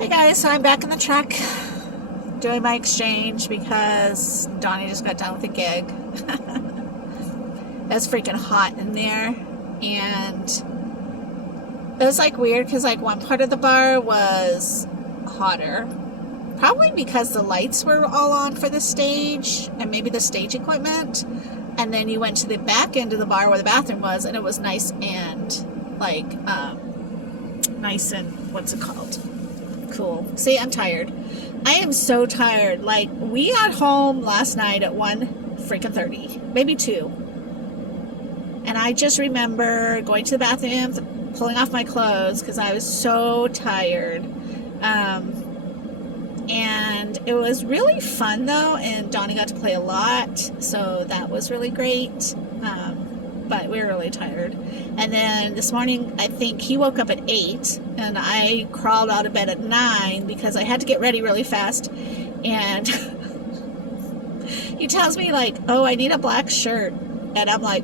Hey guys, so I'm back in the truck doing my exchange because Donnie just got done with a gig. It was freaking hot in there, and it was like weird because like one part of the bar was hotter, probably because the lights were all on for the stage and maybe the stage equipment, and then you went to the back end of the bar where the bathroom was, and it was nice and like nice and what's it called? Cool. See, I'm tired. I am so tired. Like, we got home last night at 1:30, maybe 2. And I just remember going to the bathroom, pulling off my clothes because I was so tired. And it was really fun though, and Donnie got to play a lot, so that was really great. But we were really tired. And then this morning, I think he woke up at 8, and I crawled out of bed at 9 because I had to get ready really fast. And he tells me like, oh, I need a black shirt. And I'm like,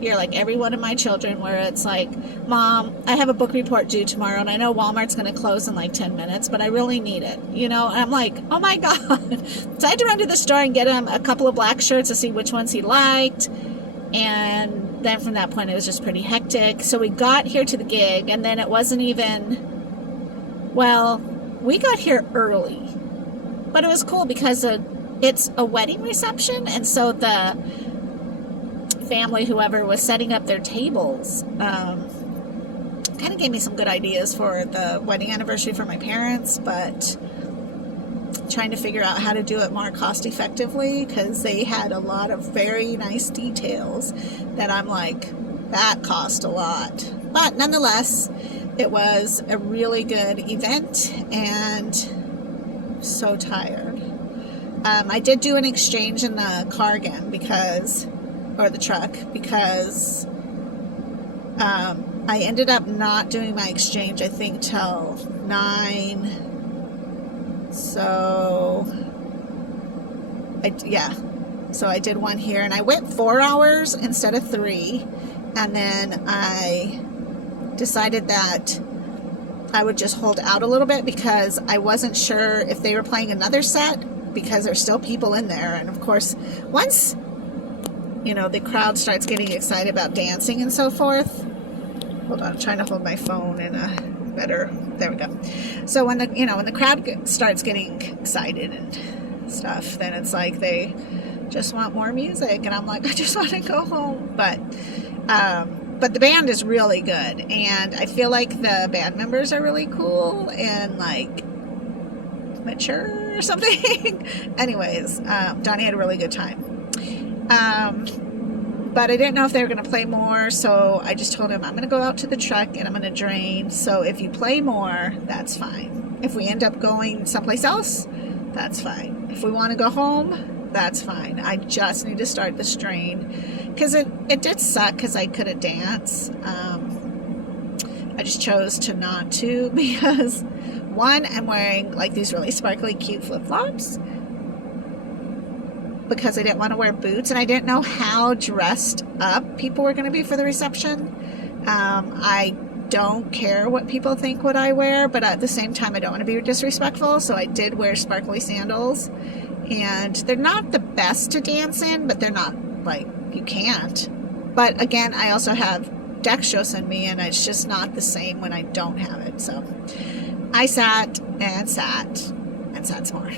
you're like every one of my children where it's like, Mom, I have a book report due tomorrow, and I know Walmart's going to close in like 10 minutes, but I really need it, you know? And I'm like, oh my God. So I had to run to the store and get him a couple of black shirts to see which ones he liked. And then from that point, it was just pretty hectic. So we got here to the gig, and then it wasn't even, well, we got here early. But it was cool because it's a wedding reception, and so the family, whoever was setting up their tables, kind of gave me some good ideas for the wedding anniversary for my parents, but trying to figure out how to do it more cost effectively because they had a lot of very nice details that I'm like, that cost a lot. But nonetheless, it was a really good event, and so tired. I did do an exchange in the car again or the truck, because I ended up not doing my exchange, I think, till 9. So I did one here, and I went 4 hours instead of 3, and then I decided that I would just hold out a little bit because I wasn't sure if they were playing another set, because there's still people in there. And of course, once the crowd starts getting excited about dancing and so forth. Hold on, I'm trying to hold my phone in a better, there we go. So when the crowd starts getting excited and stuff, then it's like they just want more music, and I'm like, I just want to go home. But the band is really good, and I feel like the band members are really cool and like mature or something. Anyways, Donnie had a really good time. But I didn't know if they were going to play more, so I just told him I'm going to go out to the truck and I'm going to drain. So if you play more, that's fine. If we end up going someplace else, that's fine. If we want to go home, that's fine. I just need to start the strain because it did suck because I couldn't dance. I just chose to not to because, one, I'm wearing like these really sparkly cute flip-flops because I didn't want to wear boots, and I didn't know how dressed up people were going to be for the reception. I don't care what people think what I wear, but at the same time, I don't want to be disrespectful, so I did wear sparkly sandals, and they're not the best to dance in, but they're not like, you can't. But again, I also have dextrose in me, and it's just not the same when I don't have it. So I sat and sat and sat some more,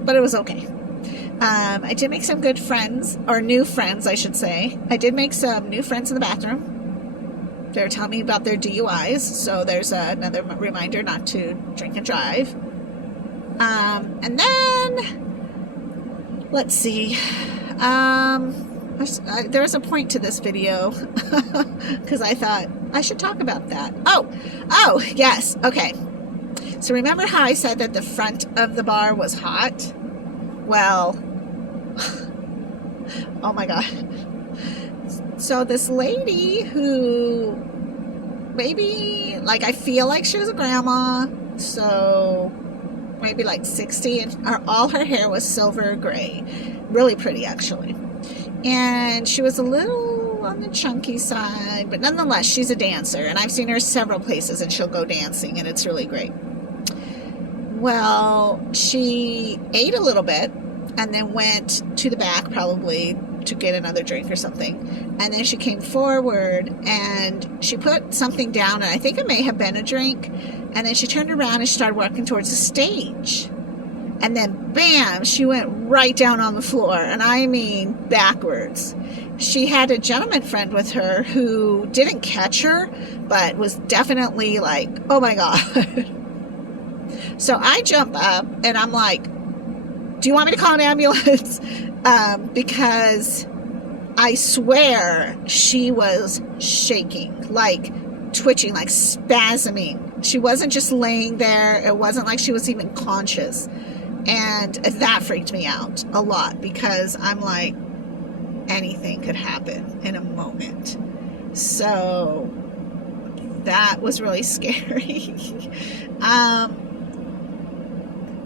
but it was okay. I did make some good friends, or new friends, I should say. I did make some new friends in the bathroom. They were telling me about their DUIs, so there's another reminder not to drink and drive. And then, let's see. There was a point to this video because I thought I should talk about that. Oh, yes. Okay. So remember how I said that the front of the bar was hot? Well, oh my God. So this lady who maybe, like, I feel like she was a grandma, so maybe like 60, and all her hair was silver gray. Really pretty, actually. And she was a little on the chunky side, but nonetheless, she's a dancer, and I've seen her several places, and she'll go dancing, and it's really great. Well, she ate a little bit and then went to the back probably to get another drink or something. And then she came forward and she put something down, and I think it may have been a drink. And then she turned around and she started walking towards the stage. And then, bam, she went right down on the floor. And I mean backwards. She had a gentleman friend with her who didn't catch her, but was definitely like, oh my God. So I jump up and I'm like, do you want me to call an ambulance? Because I swear she was shaking, like twitching, like spasming. She wasn't just laying there. It wasn't like she was even conscious. And that freaked me out a lot because I'm like, anything could happen in a moment. So that was really scary.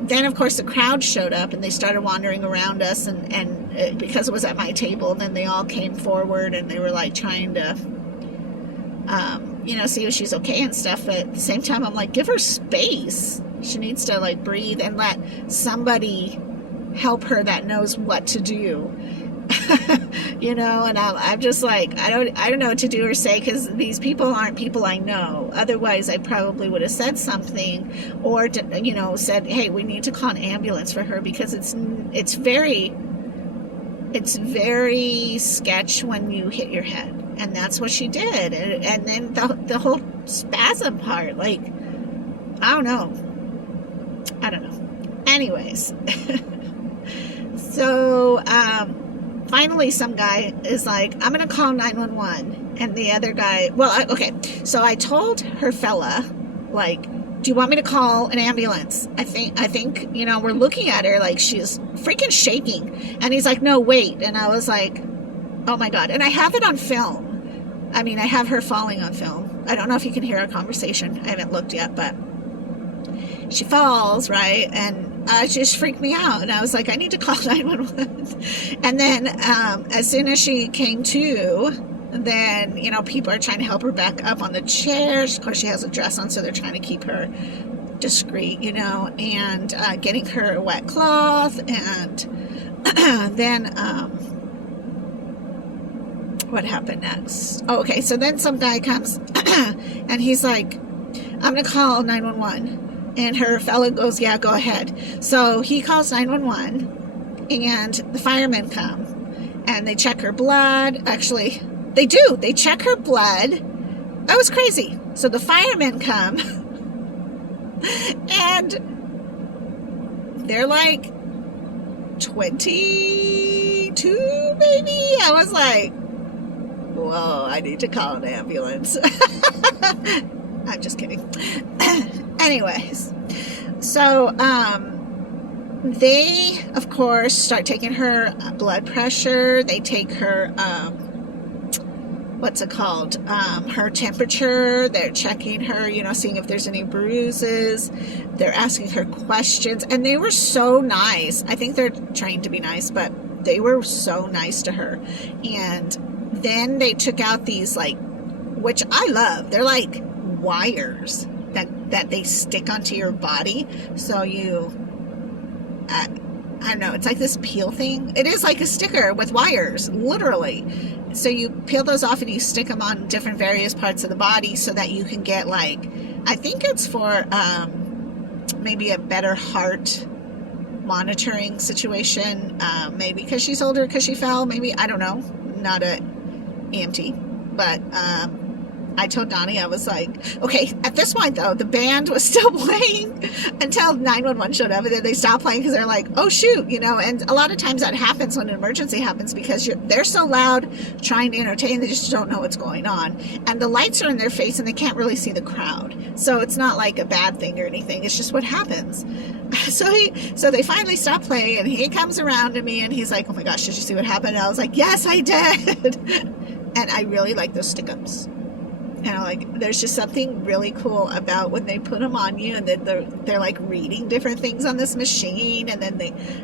Then, of course, the crowd showed up and they started wandering around us. And because it was at my table, then they all came forward and they were like trying to, see if she's okay and stuff. But at the same time, I'm like, give her space. She needs to like breathe and let somebody help her that knows what to do. And I'm just like, I don't know what to do or say, because these people aren't people I know. Otherwise, I probably would have said something or, said, hey, we need to call an ambulance for her, because it's very sketch when you hit your head. And that's what she did. And then the whole spasm part, like, I don't know. Anyways. So, finally some guy is like, I'm going to call 911. And the other guy, okay. So I told her fella, like, do you want me to call an ambulance? I think, we're looking at her like she's freaking shaking. And he's like, no, wait. And I was like, oh my God. And I have it on film. I mean, I have her falling on film. I don't know if you can hear our conversation. I haven't looked yet, but she falls, right? And it just freaked me out. And I was like, I need to call 911. And then as soon as she came to, then, people are trying to help her back up on the chair. Of course, she has a dress on, so they're trying to keep her discreet, and getting her a wet cloth. And then what happened next? Oh, okay. So then some guy comes and he's like, I'm going to call 911. And her fellow goes, yeah, go ahead. So he calls 911 and the firemen come and they check her blood. Actually, they do. They check her blood. That was crazy. So the firemen come and they're like 22, maybe. I was like, whoa, I need to call an ambulance. I'm just kidding. Anyways, so they, of course, start taking her blood pressure. They take her, what's it called? Her temperature. They're checking her, seeing if there's any bruises. They're asking her questions. And they were so nice. I think they're trying to be nice, but they were so nice to her. And then they took out these, like, which I love. They're like wires that they stick onto your body. So you, I don't know, it's like this peel thing. It is like a sticker with wires, literally. So you peel those off and you stick them on different various parts of the body so that you can get, like, I think it's for maybe a better heart monitoring situation. Maybe because she's older, because she fell, maybe, I don't know, not a EMT, but I told Donnie, I was like, okay, at this point, though, the band was still playing until 911 showed up, and then they stopped playing because they're like, oh, shoot, and a lot of times that happens when an emergency happens because they're so loud trying to entertain, they just don't know what's going on. And the lights are in their face, and they can't really see the crowd. So it's not like a bad thing or anything. It's just what happens. So they finally stopped playing, and he comes around to me, and he's like, oh, my gosh, did you see what happened? And I was like, yes, I did. And I really like those stick-ups. There's just something really cool about when they put them on you, and then they're like reading different things on this machine, and then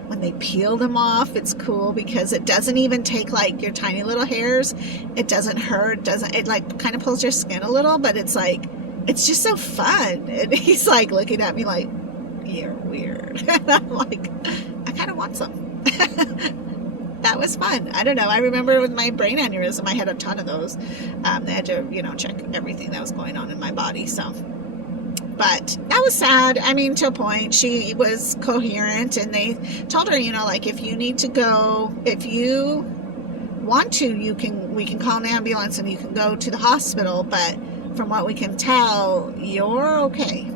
when they peel them off, it's cool because it doesn't even take like your tiny little hairs. It doesn't hurt. It like kind of pulls your skin a little, but it's like, it's just so fun. And he's like looking at me like, you're weird. And I'm like, I kind of want some. That was fun. I don't know. I remember with my brain aneurysm, I had a ton of those. They had to, check everything that was going on in my body. So, but that was sad. I mean, to a point, she was coherent, and they told her, like, if you need to go, if you want to, we can call an ambulance and you can go to the hospital. But from what we can tell, you're okay.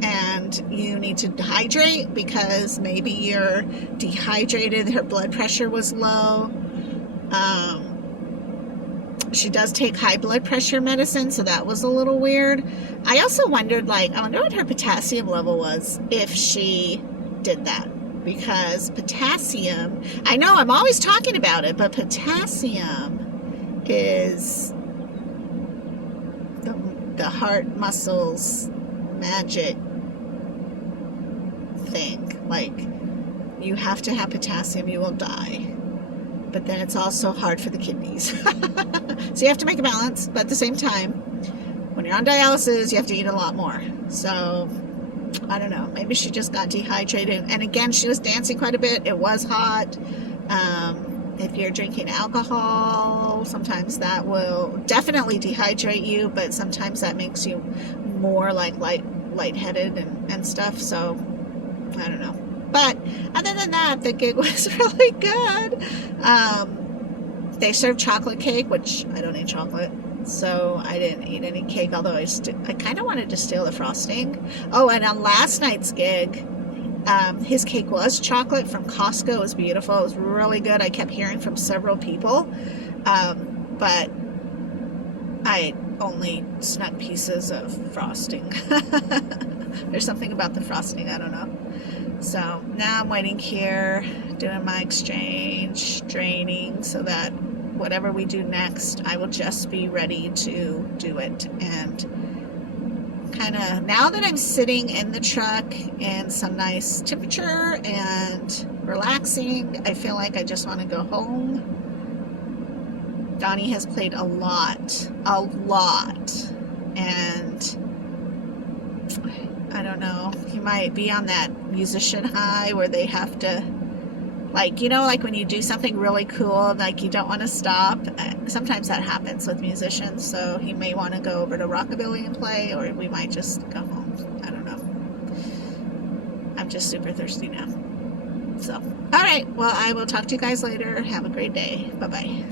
And you need to hydrate because maybe you're dehydrated. Her blood pressure was low. She does take high blood pressure medicine, so that was a little weird. I also wondered, I wonder what her potassium level was if she did that. Because potassium, I know I'm always talking about it, but potassium is the heart muscles magic thing. Like, you have to have potassium, you will die. But then it's also hard for the kidneys. So you have to make a balance, but at the same time, when you're on dialysis, you have to eat a lot more. So I don't know, maybe she just got dehydrated. And again, she was dancing quite a bit. It was hot. If you're drinking alcohol, sometimes that will definitely dehydrate you, but sometimes that makes you more lightheaded and stuff. So I don't know. But other than that, the gig was really good. They served chocolate cake, which I don't eat chocolate, so I didn't eat any cake, although I kind of wanted to steal the frosting. Oh, and on last night's gig, his cake was chocolate from Costco. It was beautiful. It was really good. I kept hearing from several people, but I only snuck pieces of frosting. There's something about the frosting, I don't know. So now I'm waiting here, doing my exchange, draining, so that whatever we do next, I will just be ready to do it. And kind of, now that I'm sitting in the truck in some nice temperature and relaxing, I feel like I just want to go home. Donnie has played a lot, and I don't know, he might be on that musician high where they have to, like when you do something really cool, like you don't want to stop. Sometimes that happens with musicians, so he may want to go over to Rockabilly and play, or we might just go home. I don't know. I'm just super thirsty now. So, alright, well, I will talk to you guys later. Have a great day. Bye-bye.